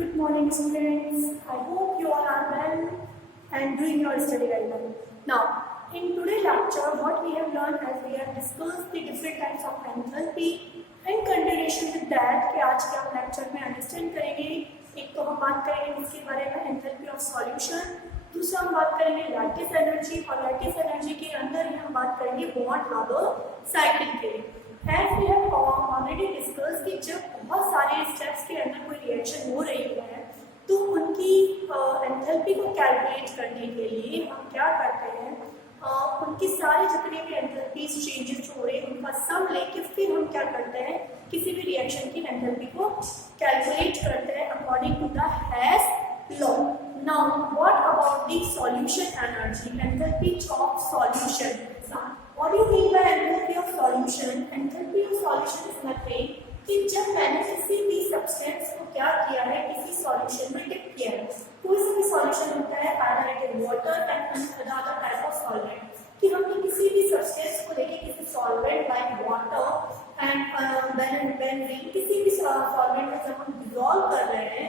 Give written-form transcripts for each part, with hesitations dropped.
Good morning, students. I hope you all are well and doing your study very well. Now, in today's lecture, what we have learned as we have discussed the different types of enthalpy and continuation with that कि आज के हम lecture में understand करेंगे. एक तो हम बात करेंगे इसके बारे में एंथैल्पी ऑफ सॉल्यूशन, दूसरा हम बात करेंगे लैटिस एनर्जी और लैटिस एनर्जी के अंदर ही हम बात करेंगे बॉन्ड हार्बर साइकिल के लिए. As we have already discuss कि जब बहुत सारे स्टेप्स के अंदर कोई रिएक्शन हो रही है तो उनकी एंथैल्पी को कैलकुलेट करने के लिए हम क्या करते हैं, उनकी सारे जितने भी एंथैल्पीज चेंजेस हो रहे हैं उनका सम लेके फिर हम क्या करते हैं, किसी भी रिएक्शन की एंथैल्पी को कैलकुलेट करते हैं according to the Hess law. Now what about the solution energy, enthalpy of solution. What do you mean by enthalpy of solution? Enthalpy of solution is nothing कि जब मैंने किसी भी सब्सटेंस को क्या किया है, किसी सॉल्यूशन में डिप किया है. कोई सा भी सॉल्यूशन होता है, either it is water and other type of solvent, कि हमने किसी भी सब्सटेंस को लेके किसी solvent like water and benzene किसी भी सॉल्वेंट में जब हम डिसॉल्व कर रहे हैं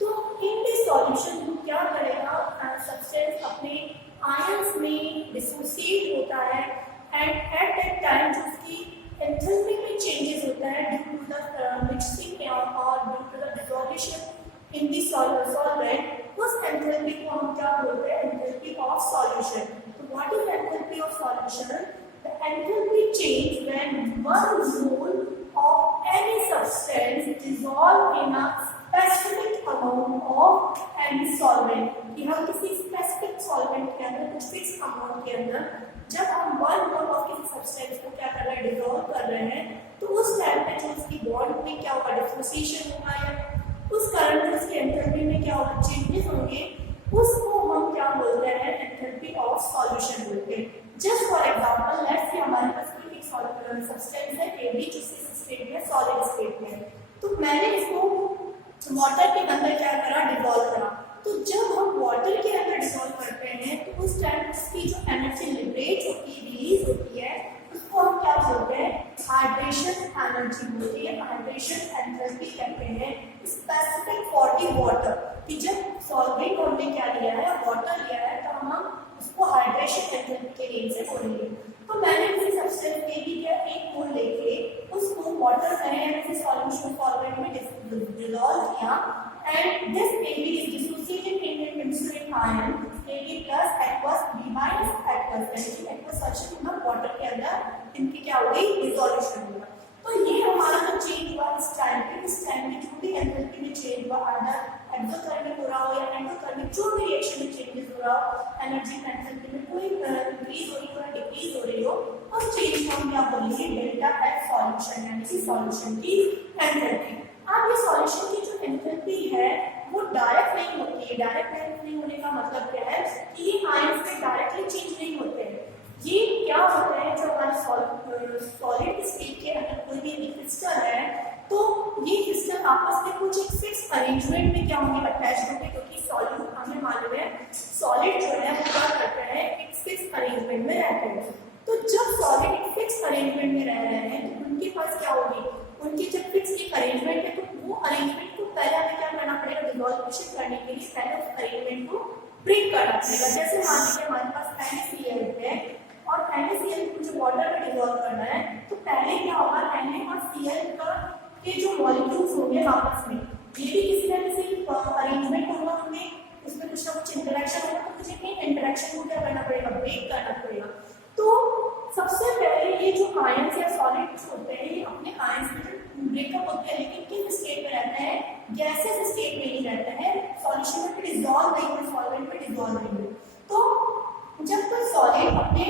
तो इन दिस सॉल्यूशन को क्या करेगा, सब्सटेंस अपने आयंस में डिसोसिएट होता है and at that time जो उसकी एंथैल्पी में चेंजेस होता है ड्यू टू द मिक्सिंग और due to the dissolvation in the solvent, उस एंथैल्पी को हम क्या बोलते हैं, एंथैल्पी ऑफ सॉल्यूशन. तो what is enthalpy of solution? The enthalpy change when one mole of any substance dissolve in a specific amount of any solvent. कि हम किसी स्पेसिफिक सॉल्वेंट के अंदर कुछ फिक्स अमाउंट के अंदर जब हम वन मोल ऑफ किसी सब्सटेंस को क्या कर रहे हैं, डिसॉल्व कर रहे हैं, तो उस टाइम पे जो उसकी बॉन्ड में क्या होगा, डिसोसिएशन होगा या उस कारण जो उसकी एंथैल्पी में क्या होगा, चेंजेस होंगे, उसको हम क्या बोलते हैं, एंथैल्पी ऑफ सॉल्यूशन बोलते हैं. Just for example let's say हमारे पास कोई एक सब्सटेंस है AB जो स्टेट में सॉलिड स्टेट में है, तो मैंने इसको वाटर के अंदर क्या करा, डिसॉल्व करा. तो जब हम वाटर के अंदर डिसॉल्व करते हैं तो उस टाइम उसकी जो एनर्जी लिबरेट होती है, रिलीज होती है, उसको हम क्या बोलते हैं, हाइड्रेशन एनर्जी बोलते हैं, हाइड्रेशन एंथैल्पी कहते हैं. स्पेसिफिक फॉर द वाटर कि जब सॉल्वेंट हमने क्या लिया है, वाटर लिया है, तो हम उसको हाइड्रेशन एंथैल्पी के रेंज से बोलेंगे. तो मैंने किसी सब्सटेंस के भी क्या एक मोल लेके उसको वाटर में या किसी सॉल्यूशन सॉल्वेंट में डिसॉल्व किया and this AB is dissociated in an insulating ion AB plus aqueous B minus aqueous यानी aqueous solution में वाटर के अंदर इनकी क्या हो गई, डिसॉल्यूशन होगा. तो ये हमारा जो चेंज हुआ इस टाइम में जो भी एंथैल्पी में चेंज हुआ, अगर एक्सोथर्मिक हो रहा हो या एंडोथर्मिक जो भी रिएक्शन में चेंजेस हो रहा हो, एनर्जी एंथैल्पी में कोई इंक्रीज हो रही हो या डिक्रीज हो रही हो, उस चेंज को हम क्या बोलेंगे, डेल्टा एफ सॉल्यूशन यानी कि सॉल्यूशन की एंथैल्पी. अब ये सॉल्यूशन की जो एंथैल्पी है वो डायरेक्ट नहीं होती है. डायरेक्ट नहीं होने का मतलब क्या है कि ये आयंस में डायरेक्टली चेंज नहीं होते हैं. ये क्या होता है, जो हमारे सॉलिड स्टेट के अंदर कोई भी क्रिस्टल है तो ये क्रिस्टल आपस में कुछ एक फिक्स अरेंजमेंट में क्या होंगे, अटैच होंगे, क्योंकि सॉलिड हमें मालूम है सॉलिड जो है वो क्या करते हैं, एक फिक्स अरेंजमेंट में रहते हैं. तो जब सॉलिड एक फिक्स अरेंजमेंट में रह रहे हैं तो उनके पास क्या होगी, उनकी जब फिक्स एक अरेंजमेंट है तो वो अरेंजमेंट को पहले हमें क्या करना पड़ेगा, डिसॉल्यूशन करने के लिए पहले उस अरेंजमेंट को ब्रेक करना पड़ेगा. जैसे मान लीजिए हमारे पास NaCl है और NaCl को जो वाटर में डिसॉल्व करना है तो पहले क्या होगा, Na और Cl का के जो मॉलिक्यूल्स होंगे आपस में ये भी किसी न किसी अरेंजमेंट होगा, हमें उसमें कुछ ना कुछ इंटरेक्शन होगा, तो मुझे इन इंटरेक्शन को क्या करना पड़ेगा, ब्रेक करना पड़ेगा. तो सबसे पहले ये जो आयंस या सॉलिड्स होते हैं ये अपने आयंस में ब्रेकअप होते हैं, लेकिन किस स्टेट में रहते हैं, गैसेस स्टेट में ही रहते हैं, सॉल्यूशन में डिसॉल्व नहीं हुए, सॉल्वेंट में डिसॉल्व नहीं हुए. तो जब कोई सॉलिड अपने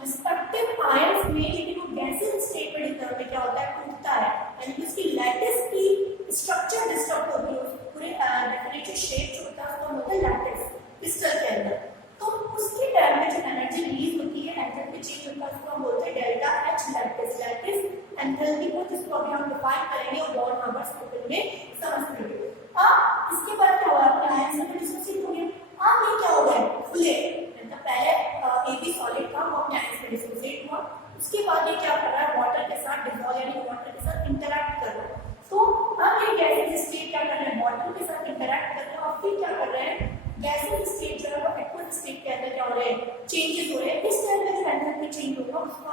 रिस्पेक्टिव आयंस में लेकिन वो गैसेस स्टेट में क्या होता है, टूटता है, यानी कि उसकी लैटिस की स्ट्रक्चर डिस्टर्ब होती है, पूरे डेफिनेट शेप जो होता है उसको बोलते हैं लैटिस क्रिस्टल के अंदर. तो उसके टाइम में जो एनर्जी रिलीज होती है, एंथैल्पी चेंज होता है, उसको हम बोलते हैं delta H lattice. Lattice enthalpy को जिसको अभी हम डिफाइन करेंगे और बॉन्ड नंबर्स को में समझेंगे. अब इसके बाद क्या हुआ, अपने आयंस में डिसोसिएट हो गया. अब ये क्या हो गया, खुले, मतलब पहले AB सॉलिड था वो अपने आयंस में डिसोसिएट हुआ, उसके बाद ये क्या कर रहा है, वाटर के साथ डिसॉल्व यानी वाटर के साथ इंटरैक्ट कर रहा है. तो अब ये गैसेस स्टेट क्या कर रहे हैं, वाटर के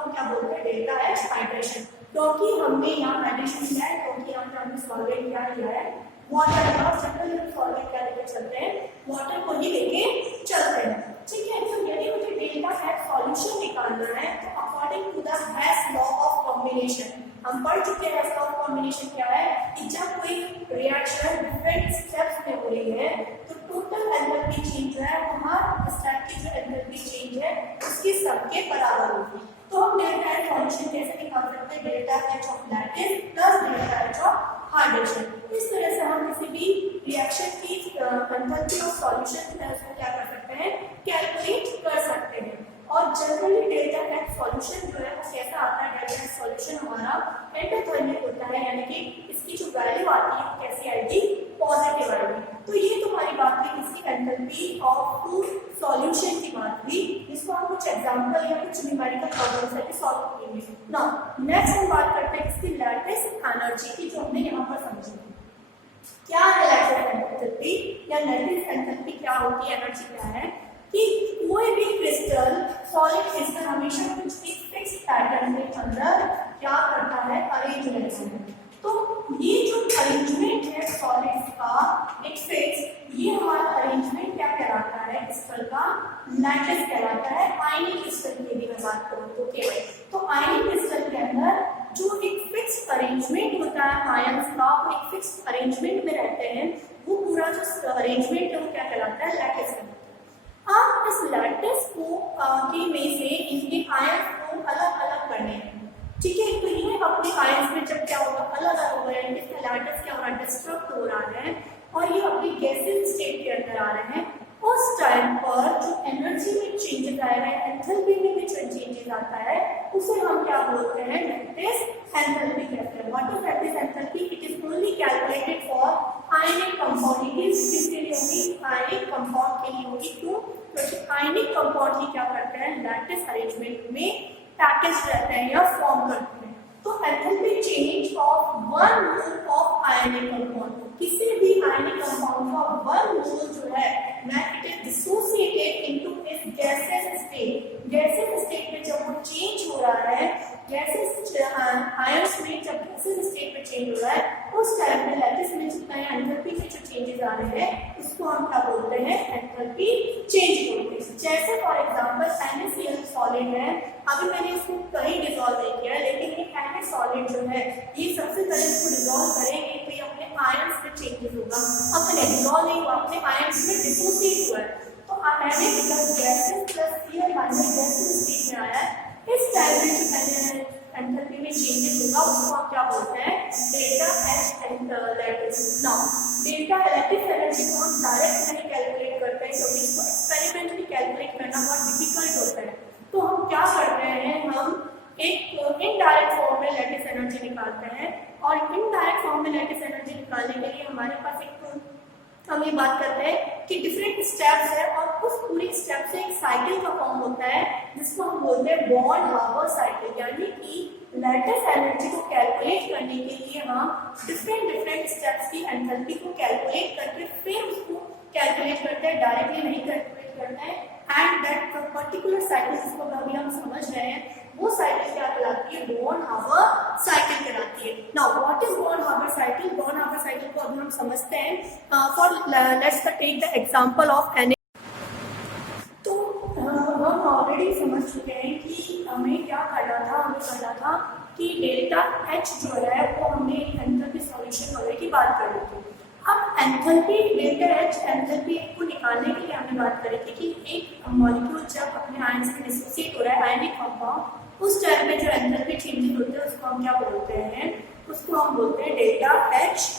हम क्या बोलते हैं, डेल्टा एच हाइड्रेशन। क्योंकि हमने यहाँ हाइड्रेशन किया है, क्योंकि यहाँ पे हमने सॉल्वेंट क्या लिया है, वाटर का। जनरली हम सॉल्वेंट क्या लेके चलते हैं, वाटर को ही लेके चलते हैं, ठीक है। तो यदि मुझे डेल्टा एच सॉल्यूशन निकालना है तो according to the Hess law of combination, हम पढ़ चुके हैं हेस लॉ ऑफ कॉम्बिनेशन क्या है, कि जब कोई रिएक्शन डिफरेंट स्टेप्स में हो रही है तो टोटल एंथैल्पी चेंज जो है वो हर स्टेप की जो एंथैल्पी चेंज है उसकी सबके बराबर होगी। तो हम डेल्टा एच सॉल्यूशन कैसे निकाल सकते हैं, delta H of lattice plus delta H of hydration. इस तरह से हम किसी भी रिएक्शन की एंथैल्पी ऑफ सॉल्यूशन है उसको क्या कर सकते हैं, कैलकुलेट कर सकते हैं। और जनरली डेल्टा एच सॉल्यूशन जो है वो कैसा आता है, डेल्टा एच सॉल्यूशन हमारा एंडोथर्मिक होता है, यानी कि इसकी जो वैल्यू आती है वो कैसी आएगी, पॉजिटिव आएगी। तो ये तुम्हारी बात हुई इसकी एंथैल्पी ऑफ टू सॉल्यूशन की बात हुई, इसको हम कुछ एग्जांपल या कुछ न्यूमेरिकल प्रॉब्लम से भी सॉल्व करेंगे। नाउ नेक्स्ट हम बात करते हैं इसकी लैटिस एनर्जी की, जो हमने यहाँ पर समझी। क्या है लैटिस एंथैल्पी या लैटिस एंथैल्पी क्या होती है, एनर्जी क्या है, कि कोई भी क्रिस्टल, सॉलिड क्रिस्टल हमेशा कुछ भी फिक्स पैटर्न के अंदर क्या करता है, अरेंज रहता है। तो ये जो अरेंजमेंट है सॉलिड्स का एक फिक्स, ये हमारा अरेंजमेंट क्या कहलाता है, क्रिस्टल का लैटिस कहलाता है। आयनिक क्रिस्टल की भी मैं बात करूं तो केवल, तो आयनिक क्रिस्टल के अंदर जो एक फिक्स अरेंजमेंट होता है आयंस का, वो एक फिक्स अरेंजमेंट में रहते हैं, वो पूरा जो अरेंजमेंट है वो क्या कहलाता है, लैटिस कहलाता है। आप इस लैटिस को के में से इनके आयंस को अलग अलग करने हैं, ठीक है। तो ये अपने आयंस में जब क्या होगा, अलग अलग होगा, यानी इसका लैटिस क्या हो रहा है, डिस्ट्रक्ट हो रहा है और ये अपनी गैसियस स्टेट के अंदर आ रहे हैं। उस टाइम पर जो एनर्जी में चेंजेस आएगा, एंथैल्पी में भी जो चेंजेस आता है उसे हम क्या बोलते हैं, लैटिस एंथैल्पी कहते हैं। What is lattice enthalpy, it is only calculated for ionic compound. It is किसके लिए होगी, आयनिक कंपाउंड के लिए होगी। क्यों, क्योंकि आयनिक कंपाउंड ही क्या करते हैं, लैटिस अरेंजमेंट में पैकेज रहते हैं या फॉर्म करते हैं। तो enthalpy change of one mole of ionic compound, किसी भी आयनिक कंपाउंड का वन मोल जो है इट इज डिसोसिएटेड इनटू इस गैसियस स्टेट। गैसियस स्टेट में जब वो चेंज हो रहा है, गैसियस आयंस में जब गैसियस स्टेट में चेंज हो रहा है, उस टाइम में लैटिस में जितना एंथैल्पी में जो चेंजेस आ रहे हैं उसको हम क्या बोलते हैं, एंथैल्पी चेंज बोलते हैं। जैसे फॉर एग्जांपल NaCl सॉलिड है, अभी मैंने इसको कहीं डिसॉल्व नहीं किया, लेकिन ये Na सॉलिड जो है ये सबसे पहले इसको डिसॉल्व करेंगे तो ये अपने आयंस में चेंजेस होगा। अपने डिसॉल्व नहीं हुआ, अपने आयंस में डिसोसिएट हुआ है। तो Na plus gases plus Cl minus gases state में आया है। इस टाइम में जो पहले एंथैल्पी में चेंजेस होगा उसको हम क्या बोलते हैं, delta H lattice. Now delta lattice energy को हम डायरेक्ट नहीं कैलकुलेट करते हैं, क्योंकि इसको एक्सपेरिमेंटली कैलकुलेट करना बहुत डिफिकल्ट होता है। तो हम क्या करते हैं, हम एक इनडायरेक्ट फॉर्म में लैटिस एनर्जी निकालते हैं। और इनडायरेक्ट फॉर्म में लैटिस एनर्जी निकालने के लिए हमारे पास हम ये बात करते हैं कि डिफरेंट स्टेप्स है और उस पूरी स्टेप से एक साइकिल का फॉर्म होता है जिसको हम बोलते हैं बॉर्न हार्बर साइकिल। यानी कि लैटिस एनर्जी को कैलकुलेट करने के लिए हम डिफरेंट स्टेप्स की एंथैल्पी को कैलकुलेट करके फिर उसको कैलकुलेट करते हैं, डायरेक्टली नहीं कैलकुलेट करते हैं। एंड दैट पर्टिकुलर साइकिल जिसको अभी हम समझ रहे हैं वो साइकिल क्या कहलाती है, बॉर्न हार्बर साइकिल कहलाती है। Now what is Born Haber cycle, Born Haber cycle को अभी हम समझते हैं। For let's take the example of Na। तो हम ऑलरेडी समझ चुके हैं कि हमें क्या करना था, हमें करना था कि डेल्टा H जो है वो हमने एंथैल्पी सॉल्यूशन वगैरह की बात कर रही थी। अब एंथैल्पी डेल्टा H एंथैल्पी को निकालने के लिए हमने बात करी थी कि एक मॉलिक्यूल जब अपने आयन से डिसोसिएट हो रहा है, आयनिक कंपाउंड, उस टाइम में जो एंथैल्पी चेंजेस होते हैं उसको हम क्या बोलते हैं, उसको हम बोलते हैं डेल्टा H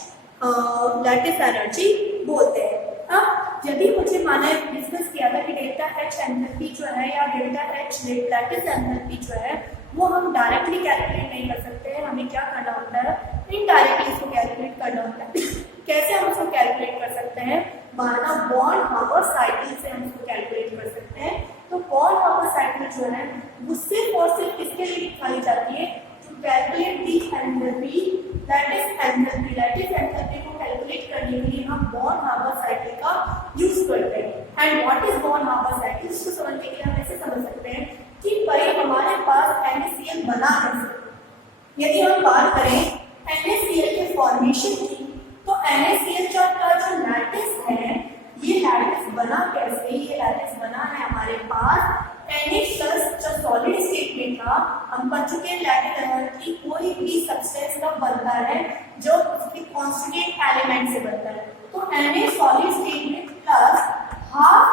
लैटिस एनर्जी बोलते हैं। अब यदि मुझे माना डिस्कस किया था कि डेल्टा H एंथैल्पी जो है या डेल्टा H लैटिस एंथैल्पी जो है वो हम डायरेक्टली कैलकुलेट नहीं कर सकते हैं, हमें क्या करना होता है, इनडायरेक्टली इसको कैलकुलेट करना होता है। कैसे हम इसको कैलकुलेट कर सकते हैं, माना बॉर्न हार्बर साइकिल से हम इसको कैलकुलेट कर सकते हैं। तो बॉर्न हार्बर साइकिल जो है वो सिर्फ और सिर्फ किसके लिए दिखाई जाती है, to calculate the enthalpy lattice enthalpy को कैलकुलेट करने के लिए हम बॉर्न हार्बर साइकिल का यूज करते हैं। And what is Born Haber cycle, इसको समझने के लिए हम ऐसे समझ सकते हैं कि भाई हमारे पास NaCl यदि हम बात करें NaCl के फॉर्मेशन की, तो NaCl का जो लैटिस है, ये लैटिस बना कैसे? ये लैटिस बना है हमारे पास Na प्लस जो सॉलिड स्टेट में था, हम पढ़ चुके हैं लैटिस की कोई भी सब्सटेंस का बनता है जो उसके कॉन्स्टिट्यूएंट एलिमेंट से बनता है। तो Na सॉलिड स्टेट में प्लस हाफ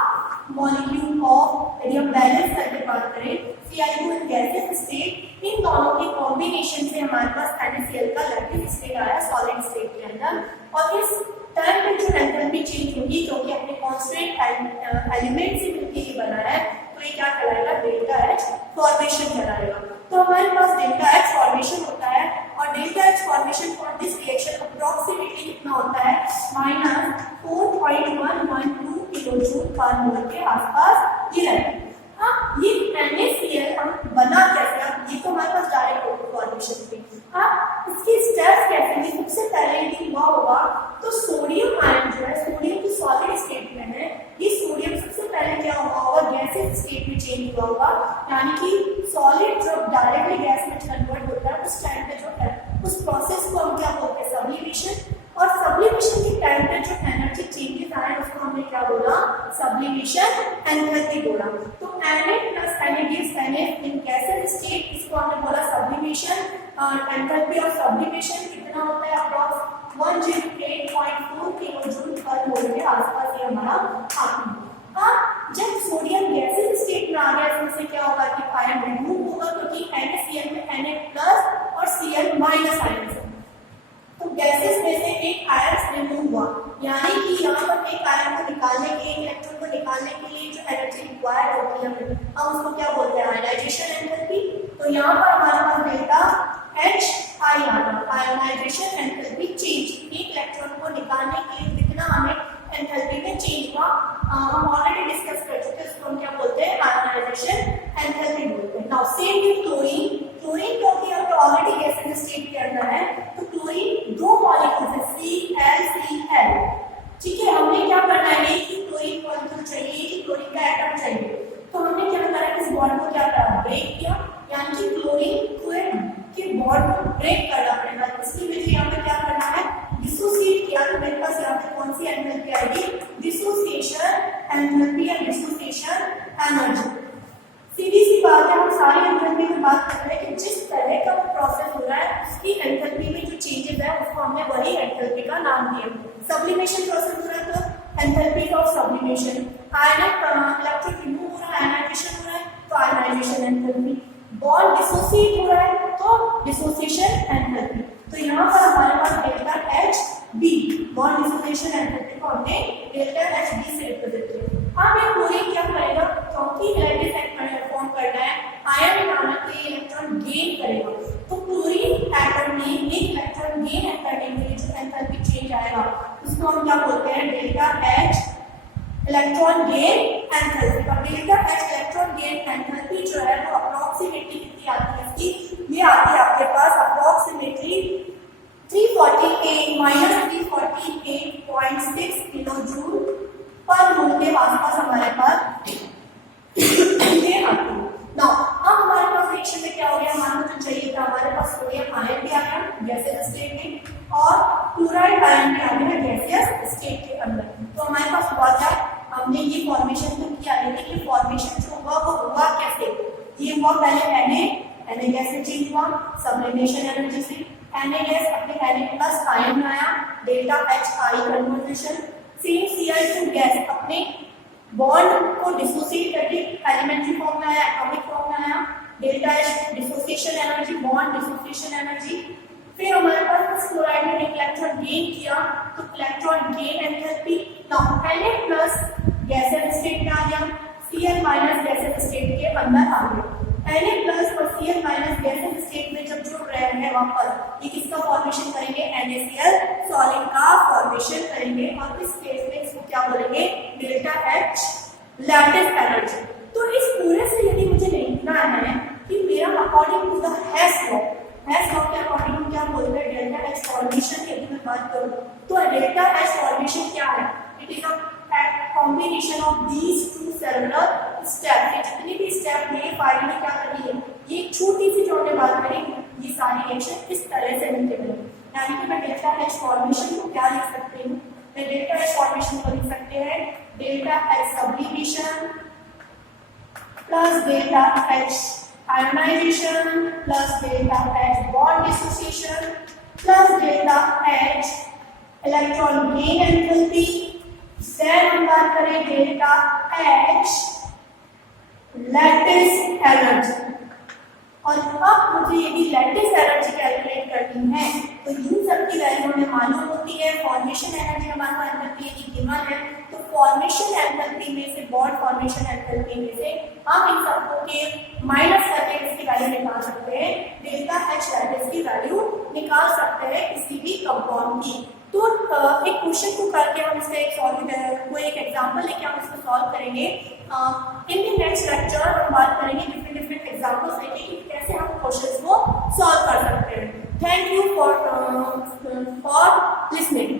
मॉलिक्यूल ऑफ, यदि हम बैलेंस करके बात करें Cl2 इन गैसेस स्टेट, इन दोनों के कॉम्बिनेशन से हमारे पास NaCl का लैटिस स्टेट आया सॉलिड स्टेट के अंदर। और इस टाइम पे जो एंथैल्पी चेंज होगी क्योंकि अपने कॉन्स्टेंट एलिमेंट से मिलकर ये बना है, तो ये क्या कहलाएगा? डेल्टा H फॉर्मेशन कहलाएगा। तो हमारे पास डेल्टा H फॉर्मेशन होता है और delta H formation for this reaction approximately कितना होता है? -4.112 किलोजूल पर मोल के आसपास ये रहता है। हाँ, ये NaCl हम बना कैसे? अब ये तो हमारे पास डायरेक्ट फॉर्मेशन थी। हाँ, इसकी स्टेप्स कैसे होंगी? सबसे पहले यदि हुआ होगा तो सोडियम आयन जो है, सोडियम की सॉलिड स्टेट में है, ये सोडियम सबसे पहले क्या हुआ होगा? गैसेस स्टेट में चेंज हुआ होगा, यानी कि सॉलिड जो डायरेक्टली गैस में कन्वर्ट होता है उस टाइम पे जो है उस प्रोसेस को हम क्या बोलते हैं? सब्लिमेशन। और सब्लिमेशन के टाइम पे जो एनर्जी चेंजेस आए उसको हमने क्या बोला? सब्लिमेशन एंथैल्पी बोला। तो Na plus Na gives Na in gaseous state, इसको हमने बोला सब्लिमेशन। एंथैल्पी ऑफ सब्लिमेशन कितना होता है? अप्रॉक्स 108.4 किलोजूल पर मोल के आसपास ये हमारा आता है। हाँ, जब सोडियम गैसेस स्टेट में आ गया इसमें से क्या होगा कि आयन रिमूव होगा, क्योंकि NaCl में Na प्लस और Cl माइनस आयन है, तो गैसेस में से एक आयन रिमूव हुआ, यानी कि यहाँ पर एक आयन को निकालने के लिए, इलेक्ट्रॉन को निकालने के लिए जो एनर्जी रिक्वायर्ड होती है हम उसको क्या बोलते हैं? Ionization enthalpy. तो यहाँ पर हमारे पास डेल्टा H आई आना, आयनाइजेशन एंथैल्पी चेंज, एक इलेक्ट्रॉन को निकालने के लिए कितना हमें एंथैल्पी में चेंज हुआ, हम ऑलरेडी डिस्कस कर चुके हैं, उसको हम क्या बोलते हैं? आयनाइजेशन एंथैल्पी बोलते हैं। Now same with chlorine. Chlorine क्योंकि हम ऑलरेडी गैसेस स्टेट के अंदर है, तो क्लोरीन दो मॉलिक्यूल है ClCl, ठीक है। हमने क्या करना है? एक ही क्लोरीन मॉलिक्यूल चाहिए, एक ही क्लोरीन का एटम चाहिए, तो हमने क्या करा? इस बॉन्ड को क्या करा? ब्रेक किया, यानी कि क्लोरीन के बॉन्ड को ब्रेक करना पड़ेगा। इसलिए मुझे यहाँ पे क्या करना है? डिसोसिएट किया, तो मेरे पास यहाँ पे कौन सी एंथैल्पी आएगी? डिसोसिएशन एंथैल्पी या डिसोसिएशन एनर्जी। सीधी सी बात है, हम सारी एंथैल्पी में बात कर रहे हैं कि जिस तरह का प्रोसेस हो रहा है उसकी एंथैल्पी में जो चेंजेस है उसको हमने वही एंथैल्पी का नाम दिया। सब्लिमेशन प्रोसेस हो रहा है तो enthalpy of sublimation, electron remove हो रहा है, आयनाइजेशन हो रहा है तो आयनाइजेशन एंथैल्पी, बॉन्ड डिसोसिएट हो रहा है तो डिसोसिएशन एंथैल्पी। तो यहाँ पर हमारे पास delta Hb, bond dissociation enthalpy को हमने डेल्टा Hb से रिप्रेजेंट किया। अब ये क्लोरीन क्या करेगा? क्योंकि लैटिस फॉर्म करना है, आयन बनाना के लिए इलेक्ट्रॉन गेन करेगा, तो क्लोरीन एटम में एक इलेक्ट्रॉन गेन करने के लिए जो एंथैल्पी चेंज आएगा उसको हम क्या बोलते हैं? Delta H electron gain enthalpy. और delta H electron gain enthalpy जो है वो अप्रोक्सीमेटली कितनी आती है इसकी? ये आती है आपके पास अप्रोक्सीमेटली 348.6 किलोजूल पर मोल के आसपास हमारे पास ये आती है। नाउ अब हमारे पास रिएक्शन में क्या हो गया? हमारे को जो चाहिए था, हमारे पास सोडियम आयन भी आ गया गैसियस स्टेट में और क्लोराइड आयन भी आ गया गैसियस स्टेट के अंदर। तो हमारे पास हुआ क्या? हमने ये फॉर्मेशन तो किया, लेकिन ये फॉर्मेशन जो हुआ वो हुआ कैसे? ये हुआ पहले Na गैस से चेंज हुआ सब्लिमेशन एनर्जी से, Na गैस अपने Na प्लस आयन बनाया, delta Hi conversation, same Cl2 gas अपने बॉन्ड को डिसोसिएट करके एलिमेंट्री फॉर्म में आया, एटॉमिक फॉर्म में आया, delta H dissociation energy, bond dissociation energy. फिर हमारे पास इस क्लोराइड ने एक इलेक्ट्रॉन गेन किया, तो electron gain enthalpy. Now Na plus gaseous state में आ गया, Cl माइनस गैसियस स्टेट के अंदर आ गया। Na प्लस और Cl माइनस गैसियस स्टेट में जब जुड़ रहे हैं वापस, ये किसका फॉर्मेशन करेंगे? NaCl सॉलिड का फॉर्मेशन करेंगे और इस केस में इसको क्या बोलेंगे? Delta H lattice energy. तो इस पूरे से यदि मुझे लिखना है कि मेरा according to the Hess law के अकॉर्डिंग क्या बोलते हैं? डेल्टा H फॉर्मेशन की यदि मैं बात करूं तो डेल्टा H फॉर्मेशन क्या है? It is a combination of these two cellular step. जितनी भी स्टेप में फाइनली क्या करनी है? ये छोटी सी जो हमने बात करी ये सारी रिएक्शन इस तरह से मिलते हैं, यानी कि मैं डेल्टा H फॉर्मेशन को क्या लिख सकती हूँ, मैं डेल्टा H फॉर्मेशन को लिख सकते हैं delta H sublimation plus delta H ionization plus delta H bond dissociation plus delta H electron gain enthalpy, then हम बात करें डेल्टा H लैटिस एनर्जी। और अब मुझे यदि लैटिस एनर्जी कैलकुलेट करनी है तो इन सब की वैल्यू हमें मालूम होती है। फॉर्मेशन एनर्जी हमारे को एंथैल्पी यदि गिवन है तो फॉर्मेशन एंथैल्पी में से, बॉन्ड फॉर्मेशन एंथैल्पी में से हम इन सबको के माइनस करके इसकी वैल्यू निकाल सकते हैं, डेल्टा H लैटिस की वैल्यू निकाल सकते हैं किसी भी कंपाउंड की। तो एक क्वेश्चन को करके हम इसका एक एग्जांपल लेके हम इसको सॉल्व करेंगे। इन द नेक्स्ट लेक्चर हम बात करेंगे डिफरेंट एग्जांपल्स लेके कि कैसे हम क्वेश्चंस को सॉल्व कर सकते हैं। Thank you for listening.